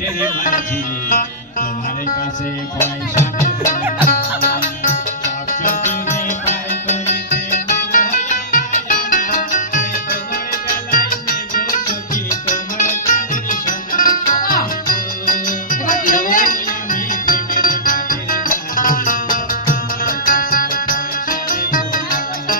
পেটের মাঝি তোমার কাছে পয়সা নেব না। সব সখীরে পার করিতে নেব তোমার গলায় নেব সখী তোমার কানের সোনা। আমি প্রেমের ঘাটের মাঝি তোমার কাছে পয়সা নেব না।